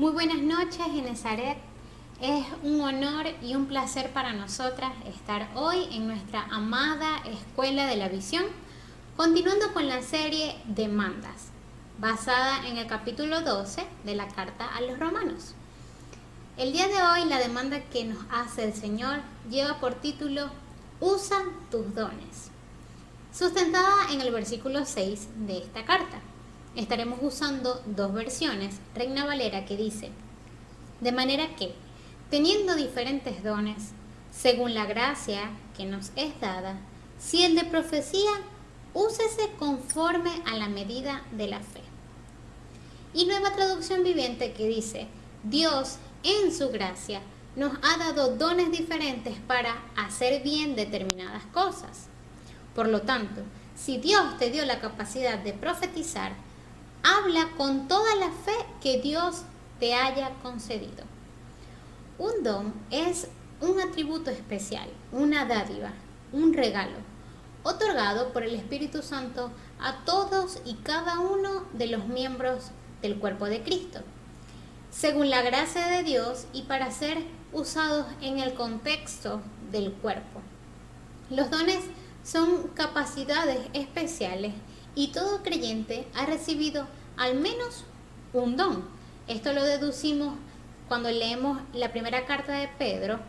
Muy buenas noches, Genezaret. Es un honor y un placer para nosotras estar hoy en nuestra amada Escuela de la Visión, continuando con la serie Demandas, basada en el capítulo 12 de la Carta a los Romanos. El día de hoy la demanda que nos hace el Señor lleva por título Usa tus dones, sustentada en el versículo 6 de esta carta. Estaremos usando dos versiones, Reina Valera, que dice: de manera que, teniendo diferentes dones, según la gracia que nos es dada, si el de profecía, úsese conforme a la medida de la fe. Y Nueva Traducción Viviente, que dice: Dios, en su gracia, nos ha dado dones diferentes para hacer bien determinadas cosas. Por lo tanto, si Dios te dio la capacidad de profetizar, habla con toda la fe que Dios te haya concedido. Un don es un atributo especial, una dádiva, un regalo, otorgado por el Espíritu Santo a todos y cada uno de los miembros del cuerpo de Cristo, según la gracia de Dios y para ser usados en el contexto del cuerpo. Los dones son capacidades especiales y todo creyente ha recibido al menos un don. Esto lo deducimos cuando leemos la primera carta de Pedro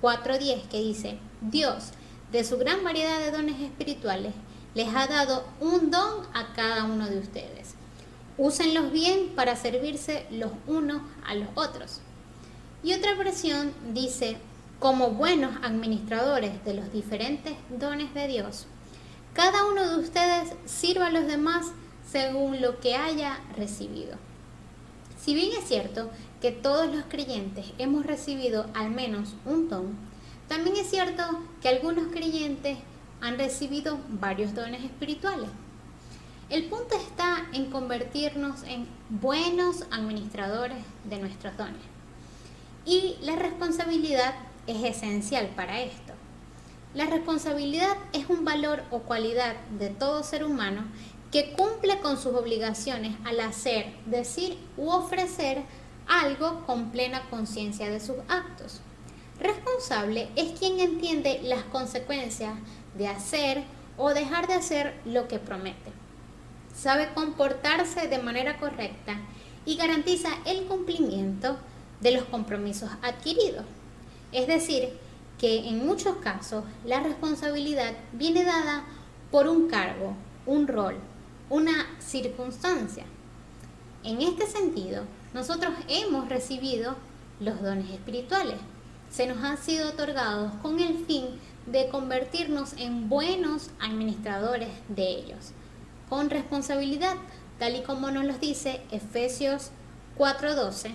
4:10, que dice: Dios, de su gran variedad de dones espirituales, les ha dado un don a cada uno de ustedes. Úsenlos bien para servirse los unos a los otros. Y otra versión dice: como buenos administradores de los diferentes dones de Dios, cada uno de ustedes sirva a los demás según lo que haya recibido. Si bien es cierto que todos los creyentes hemos recibido al menos un don, también es cierto que algunos creyentes han recibido varios dones espirituales. El punto está en convertirnos en buenos administradores de nuestros dones. Y la responsabilidad es esencial para esto. La responsabilidad es un valor o cualidad de todo ser humano que cumple con sus obligaciones al hacer, decir u ofrecer algo con plena conciencia de sus actos. Responsable es quien entiende las consecuencias de hacer o dejar de hacer lo que promete. Sabe comportarse de manera correcta y garantiza el cumplimiento de los compromisos adquiridos. Es decir, que en muchos casos la responsabilidad viene dada por un cargo, un rol, una circunstancia. En este sentido, nosotros hemos recibido los dones espirituales. Se nos han sido otorgados con el fin de convertirnos en buenos administradores de ellos, con responsabilidad, tal y como nos lo dice Efesios 4:12.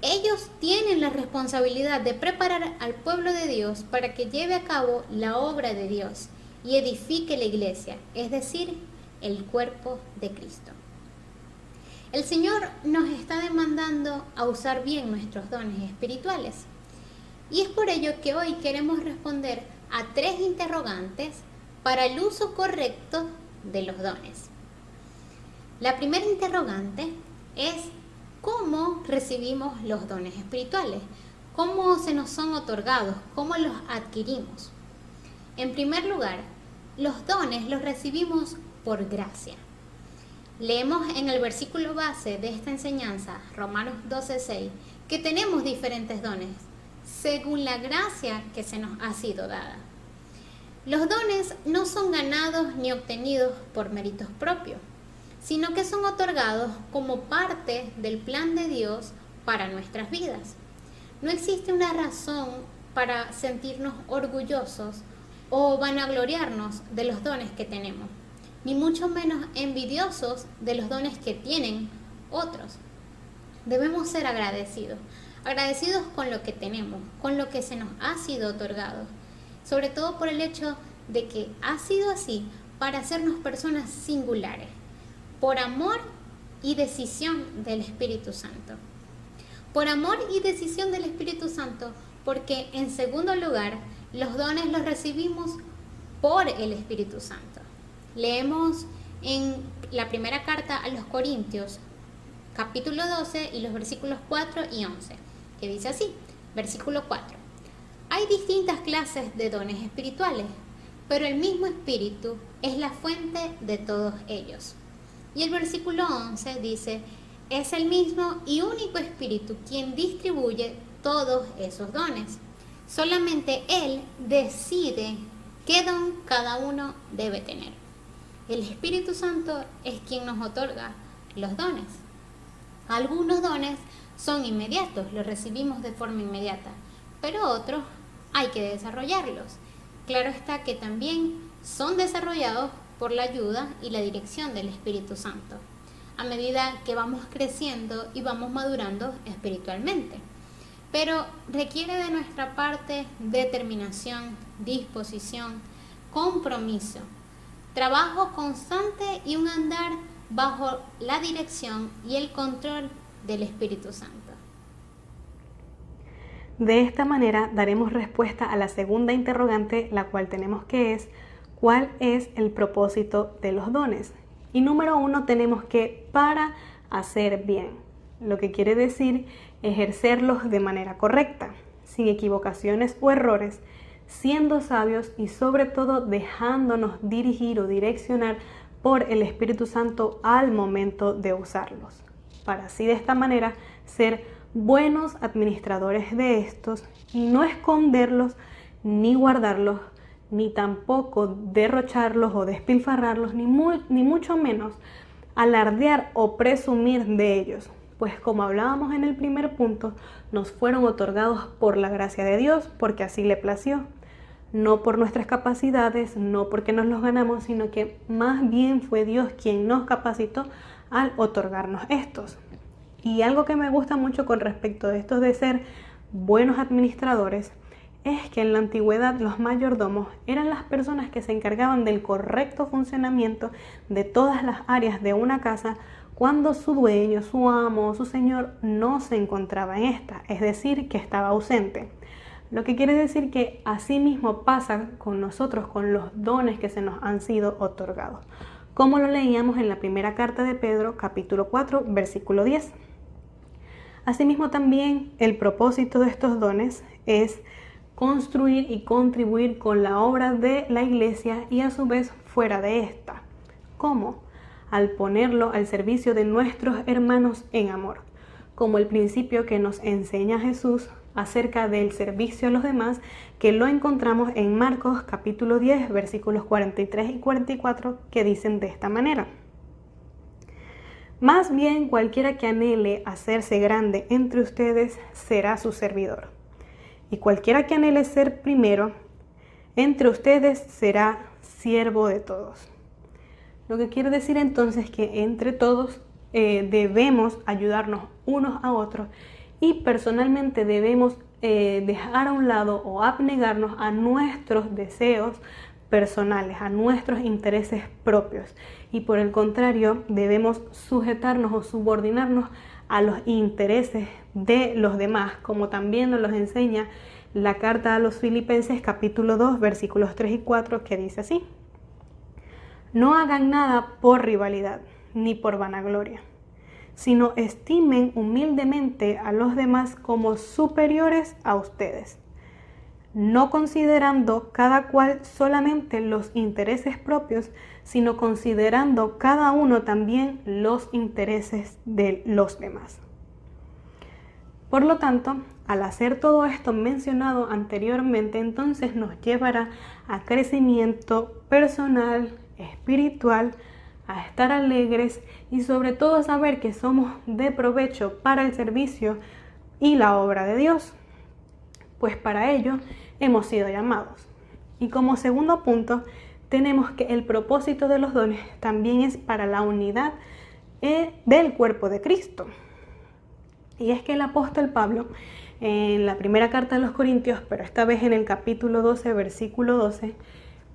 Ellos tienen la responsabilidad de preparar al pueblo de Dios para que lleve a cabo la obra de Dios y edifique la iglesia, es decir, el cuerpo de Cristo. El Señor nos está demandando a usar bien nuestros dones espirituales. Y es por ello que hoy queremos responder a 3 interrogantes para el uso correcto de los dones. La primera interrogante es: ¿cómo recibimos los dones espirituales? ¿Cómo se nos son otorgados? ¿Cómo los adquirimos? En primer lugar, los dones los recibimos por gracia. Leemos en el versículo base de esta enseñanza, Romanos 12:6, que tenemos diferentes dones, según la gracia que se nos ha sido dada. Los dones no son ganados ni obtenidos por méritos propios, sino que son otorgados como parte del plan de Dios para nuestras vidas. No existe una razón para sentirnos orgullosos o vanagloriarnos de los dones que tenemos, ni mucho menos envidiosos de los dones que tienen otros. Debemos ser agradecidos con lo que tenemos, con lo que se nos ha sido otorgado, sobre todo por el hecho de que ha sido así para hacernos personas singulares, por amor y decisión del Espíritu Santo. Por amor y decisión del Espíritu Santo, porque en segundo lugar, los dones los recibimos por el Espíritu Santo. Leemos en la primera carta a los Corintios, capítulo 12 y los versículos 4 y 11, que dice así, versículo 4. Hay distintas clases de dones espirituales, pero el mismo Espíritu es la fuente de todos ellos. Y el versículo 11 dice, es el mismo y único Espíritu quien distribuye todos esos dones. Solamente Él decide qué don cada uno debe tener. El Espíritu Santo es quien nos otorga los dones. Algunos dones son inmediatos, los recibimos de forma inmediata, pero otros hay que desarrollarlos. Claro está que también son desarrollados por la ayuda y la dirección del Espíritu Santo, a medida que vamos creciendo y vamos madurando espiritualmente. Pero requiere de nuestra parte determinación, disposición, compromiso, trabajo constante y un andar bajo la dirección y el control del Espíritu Santo. De esta manera daremos respuesta a la segunda interrogante, la cual tenemos, que es ¿cuál es el propósito de los dones? Y número 1 tenemos que para hacer bien, lo que quiere decir ejercerlos de manera correcta, sin equivocaciones o errores, siendo sabios y sobre todo dejándonos dirigir o direccionar por el Espíritu Santo al momento de usarlos, para así de esta manera ser buenos administradores de estos y no esconderlos ni guardarlos, ni tampoco derrocharlos o despilfarrarlos, ni mucho menos alardear o presumir de ellos, pues como hablábamos en el primer punto, nos fueron otorgados por la gracia de Dios, porque así le plació, no por nuestras capacidades, no porque nos los ganamos, sino que más bien fue Dios quien nos capacitó al otorgarnos estos. Y algo que me gusta mucho con respecto de esto de ser buenos administradores es que en la antigüedad los mayordomos eran las personas que se encargaban del correcto funcionamiento de todas las áreas de una casa cuando su dueño, su amo o su señor no se encontraba en esta, es decir, que estaba ausente. Lo que quiere decir que así mismo pasa con nosotros, con los dones que se nos han sido otorgados, como lo leíamos en la primera carta de Pedro, capítulo 4, versículo 10. Asimismo también el propósito de estos dones es construir y contribuir con la obra de la iglesia y a su vez fuera de esta. ¿Cómo? Al ponerlo al servicio de nuestros hermanos en amor, como el principio que nos enseña Jesús acerca del servicio a los demás, que lo encontramos en Marcos capítulo 10, versículos 43 y 44, que dicen de esta manera. Más bien cualquiera que anhele hacerse grande entre ustedes será su servidor. Y cualquiera que anhele ser primero entre ustedes será siervo de todos. Lo que quiere decir entonces es que entre todos debemos ayudarnos unos a otros y personalmente debemos dejar a un lado o abnegarnos a nuestros deseos personales, a nuestros intereses propios, y por el contrario debemos sujetarnos o subordinarnos a los intereses de los demás, como también nos los enseña la carta a los Filipenses capítulo 2 versículos 3 y 4, que dice así: no hagan nada por rivalidad ni por vanagloria, sino estimen humildemente a los demás como superiores a ustedes, no considerando cada cual solamente los intereses propios, sino considerando cada uno también los intereses de los demás. Por lo tanto, al hacer todo esto mencionado anteriormente, entonces nos llevará a crecimiento personal, espiritual, a estar alegres y sobre todo a saber que somos de provecho para el servicio y la obra de Dios, pues para ello hemos sido llamados. Y como segundo punto, tenemos que el propósito de los dones también es para la unidad del cuerpo de Cristo. Y es que el apóstol Pablo, en la primera carta de los Corintios, pero esta vez en el capítulo 12, versículo 12,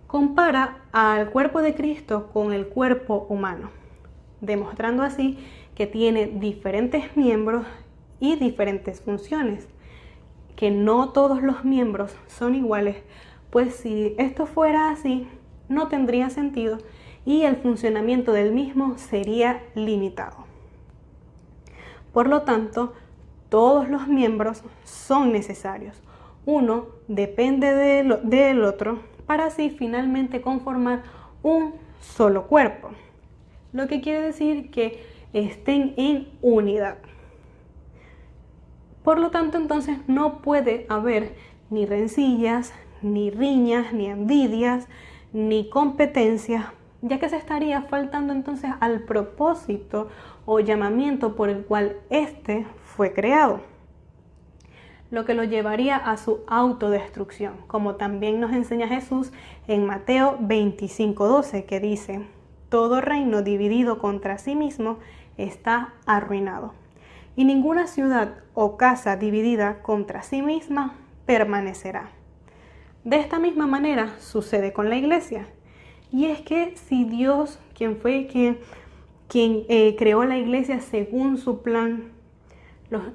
compara al cuerpo de Cristo con el cuerpo humano, demostrando así que tiene diferentes miembros y diferentes funciones, que no todos los miembros son iguales, pues si esto fuera así, no tendría sentido y el funcionamiento del mismo sería limitado. Por lo tanto, todos los miembros son necesarios. Uno depende del otro para así finalmente conformar un solo cuerpo. Lo que quiere decir que estén en unidad. Por lo tanto, entonces no puede haber ni rencillas, ni riñas, ni envidias, ni competencias, ya que se estaría faltando entonces al propósito o llamamiento por el cual éste fue creado, lo que lo llevaría a su autodestrucción, como también nos enseña Jesús en Mateo 25:12, que dice: todo reino dividido contra sí mismo está arruinado, y ninguna ciudad o casa dividida contra sí misma permanecerá. De esta misma manera sucede con la iglesia. Y es que si Dios, quien creó la iglesia según su plan,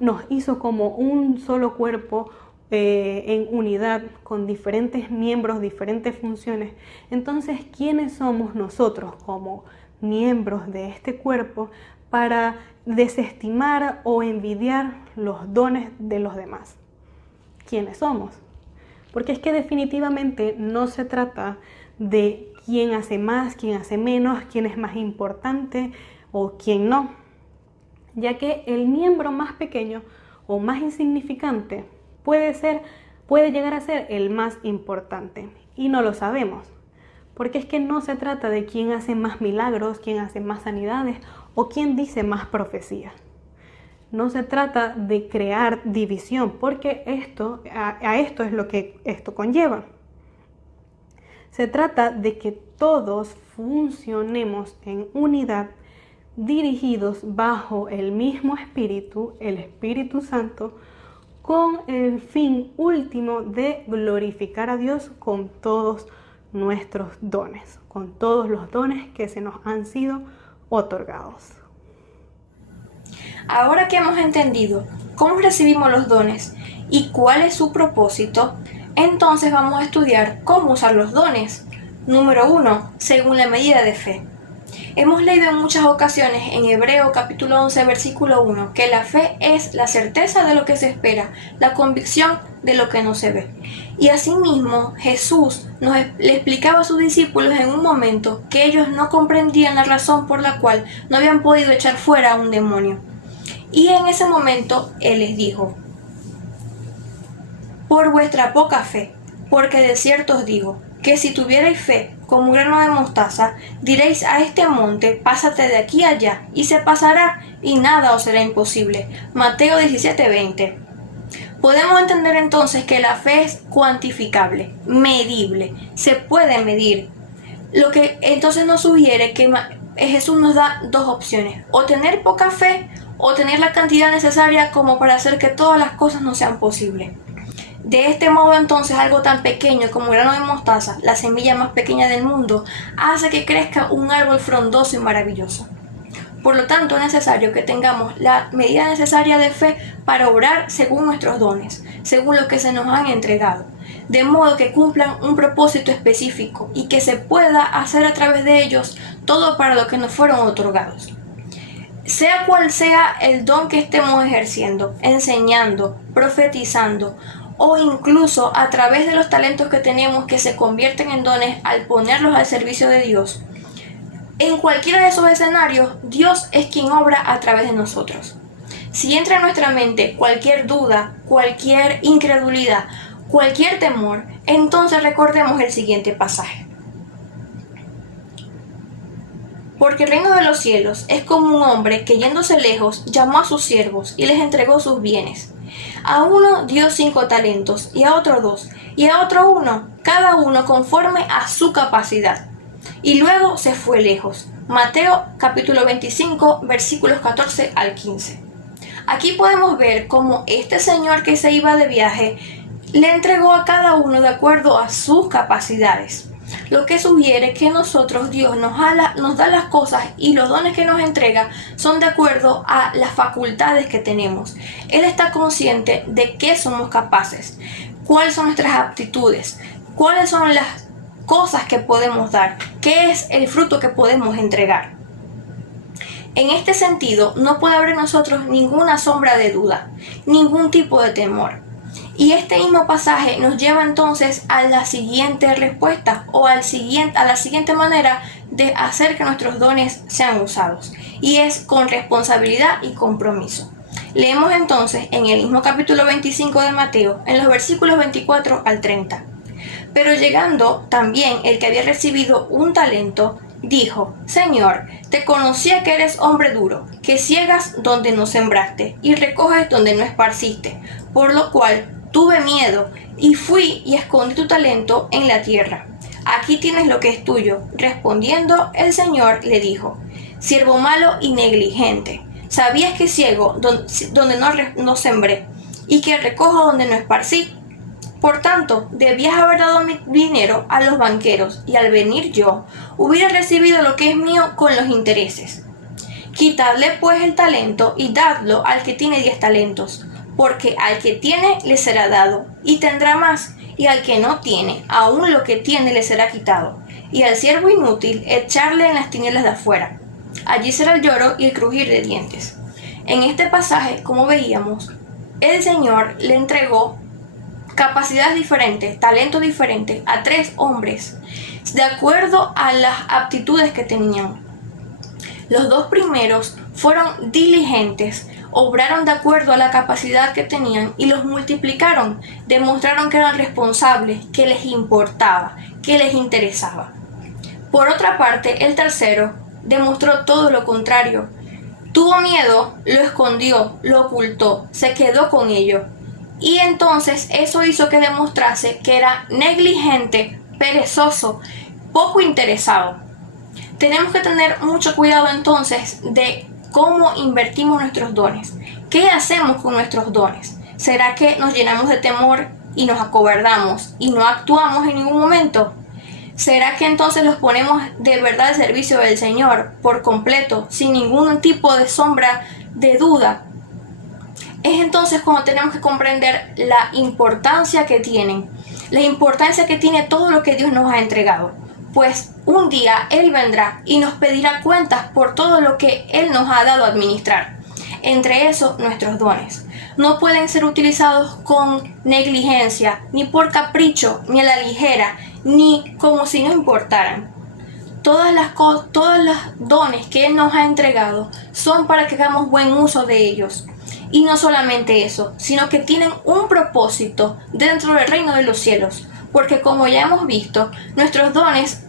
nos hizo como un solo cuerpo en unidad, con diferentes miembros, diferentes funciones, entonces, ¿quiénes somos nosotros como miembros de este cuerpo para desestimar o envidiar los dones de los demás? ¿Quiénes somos? Porque es que definitivamente no se trata de quién hace más, quién hace menos, quién es más importante o quién no, ya que el miembro más pequeño o más insignificante puede llegar a ser el más importante, y no lo sabemos, porque es que no se trata de quién hace más milagros, quién hace más sanidades o quién dice más profecías. No se trata de crear división, porque a esto es lo que esto conlleva. Se trata de que todos funcionemos en unidad, dirigidos bajo el mismo Espíritu, el Espíritu Santo, con el fin último de glorificar a Dios con todos nuestros dones, con todos los dones que se nos han sido otorgados. Ahora que hemos entendido cómo recibimos los dones y cuál es su propósito, entonces vamos a estudiar cómo usar los dones. Número 1. Según la medida de fe. Hemos leído en muchas ocasiones en Hebreos capítulo 11, versículo 1, que la fe es la certeza de lo que se espera, la convicción de lo que no se ve. Y asimismo, Jesús le explicaba a sus discípulos en un momento que ellos no comprendían la razón por la cual no habían podido echar fuera a un demonio. Y en ese momento Él les dijo: por vuestra poca fe, porque de cierto os digo, que si tuvierais fe como un grano de mostaza, diréis a este monte: pásate de aquí a allá, y se pasará, y nada os será imposible. Mateo 17:20. Podemos entender entonces que la fe es cuantificable, medible, se puede medir. Lo que entonces nos sugiere que Jesús nos da dos opciones: o tener poca fe, o tener la cantidad necesaria como para hacer que todas las cosas no sean posibles. De este modo, entonces, algo tan pequeño como un grano de mostaza, la semilla más pequeña del mundo, hace que crezca un árbol frondoso y maravilloso. Por lo tanto, es necesario que tengamos la medida necesaria de fe para obrar según nuestros dones, según lo que se nos han entregado, de modo que cumplan un propósito específico y que se pueda hacer a través de ellos todo para lo que nos fueron otorgados. Sea cual sea el don que estemos ejerciendo, enseñando, profetizando, o incluso a través de los talentos que tenemos que se convierten en dones al ponerlos al servicio de Dios, en cualquiera de esos escenarios, Dios es quien obra a través de nosotros. Si entra en nuestra mente cualquier duda, cualquier incredulidad, cualquier temor, entonces recordemos el siguiente pasaje. Porque el reino de los cielos es como un hombre que, yéndose lejos, llamó a sus siervos y les entregó sus bienes. A uno dio 5 talentos, y a otro 2, y a otro 1, cada uno conforme a su capacidad. Y luego se fue lejos. Mateo capítulo 25, versículos 14 al 15. Aquí podemos ver cómo este señor que se iba de viaje le entregó a cada uno de acuerdo a sus capacidades. Lo que sugiere que nosotros, Dios nos da las cosas y los dones que nos entrega son de acuerdo a las facultades que tenemos. Él está consciente de qué somos capaces, cuáles son nuestras aptitudes, cuáles son las cosas que podemos dar, qué es el fruto que podemos entregar. En este sentido, no puede haber en nosotros ninguna sombra de duda, ningún tipo de temor. Y este mismo pasaje nos lleva entonces a la siguiente respuesta o a la siguiente manera de hacer que nuestros dones sean usados, y es con responsabilidad y compromiso. Leemos entonces en el mismo capítulo 25 de Mateo, en los versículos 24 al 30. Pero llegando también el que había recibido un talento, dijo: Señor, te conocía que eres hombre duro, que ciegas donde no sembraste y recoges donde no esparciste, por lo cual tuve miedo y fui y escondí tu talento en la tierra. Aquí tienes lo que es tuyo. Respondiendo, el Señor le dijo: Siervo malo y negligente, ¿sabías que ciego donde no sembré y que recojo donde no esparcí? Por tanto, debías haber dado mi dinero a los banqueros, y al venir yo, hubiera recibido lo que es mío con los intereses. Quitadle pues el talento y dadlo al que tiene 10 talentos, porque al que tiene le será dado, y tendrá más, y al que no tiene, aún lo que tiene le será quitado. Y al siervo inútil echarle en las tinieblas de afuera. Allí será el lloro y el crujir de dientes. En este pasaje, como veíamos, el Señor le entregó capacidades diferentes, talentos diferentes a 3 hombres, de acuerdo a las aptitudes que tenían. Los 2 primeros fueron diligentes, obraron de acuerdo a la capacidad que tenían y los multiplicaron, demostraron que eran responsables, que les importaba, que les interesaba. Por otra parte, el tercero demostró todo lo contrario. Tuvo miedo, lo escondió, lo ocultó, se quedó con ello. Y entonces eso hizo que demostrase que era negligente, perezoso, poco interesado. Tenemos que tener mucho cuidado entonces de cómo invertimos nuestros dones. ¿Qué hacemos con nuestros dones? ¿Será que nos llenamos de temor y nos acobardamos y no actuamos en ningún momento? ¿Será que entonces los ponemos de verdad al servicio del Señor por completo, sin ningún tipo de sombra de duda? Es entonces cuando tenemos que comprender la importancia que tienen, la importancia que tiene todo lo que Dios nos ha entregado. Pues un día Él vendrá y nos pedirá cuentas por todo lo que Él nos ha dado a administrar. Entre eso, nuestros dones. No pueden ser utilizados con negligencia, ni por capricho, ni a la ligera, ni como si no importaran. Todos los dones que Él nos ha entregado son para que hagamos buen uso de ellos. Y no solamente eso, sino que tienen un propósito dentro del reino de los cielos. Porque como ya hemos visto, nuestros dones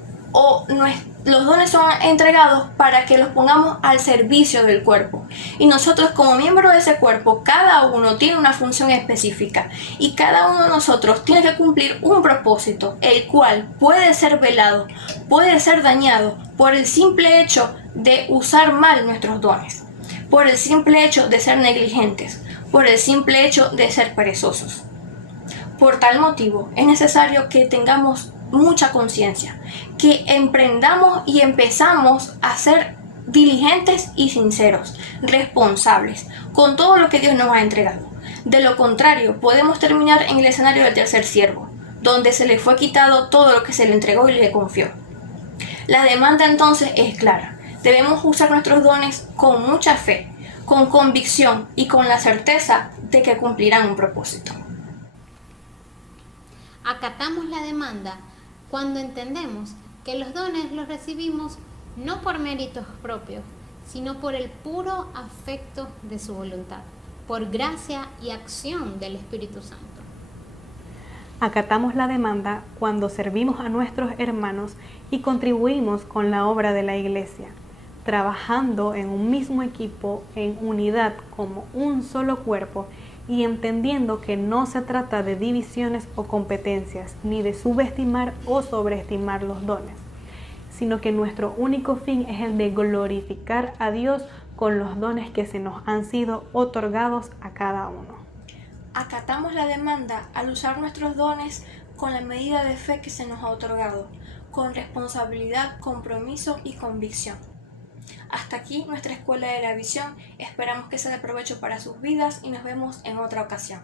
los dones son entregados para que los pongamos al servicio del cuerpo. Y nosotros como miembros de ese cuerpo, cada uno tiene una función específica. Y cada uno de nosotros tiene que cumplir un propósito, el cual puede ser velado, puede ser dañado por el simple hecho de usar mal nuestros dones. Por el simple hecho de ser negligentes, por el simple hecho de ser perezosos. Por tal motivo, es necesario que tengamos mucha conciencia, que emprendamos y empezamos a ser diligentes y sinceros, responsables, con todo lo que Dios nos ha entregado. De lo contrario, podemos terminar en el escenario del tercer siervo, donde se le fue quitado todo lo que se le entregó y le confió. La demanda entonces es clara. Debemos usar nuestros dones con mucha fe, con convicción y con la certeza de que cumplirán un propósito. Acatamos la demanda cuando entendemos que los dones los recibimos no por méritos propios, sino por el puro afecto de su voluntad, por gracia y acción del Espíritu Santo. Acatamos la demanda cuando servimos a nuestros hermanos y contribuimos con la obra de la iglesia, trabajando en un mismo equipo, en unidad como un solo cuerpo y entendiendo que no se trata de divisiones o competencias, ni de subestimar o sobreestimar los dones, sino que nuestro único fin es el de glorificar a Dios con los dones que se nos han sido otorgados a cada uno. Acatamos la demanda al usar nuestros dones con la medida de fe que se nos ha otorgado, con responsabilidad, compromiso y convicción. Hasta aquí nuestra Escuela de la Visión. Esperamos que sea de provecho para sus vidas y nos vemos en otra ocasión.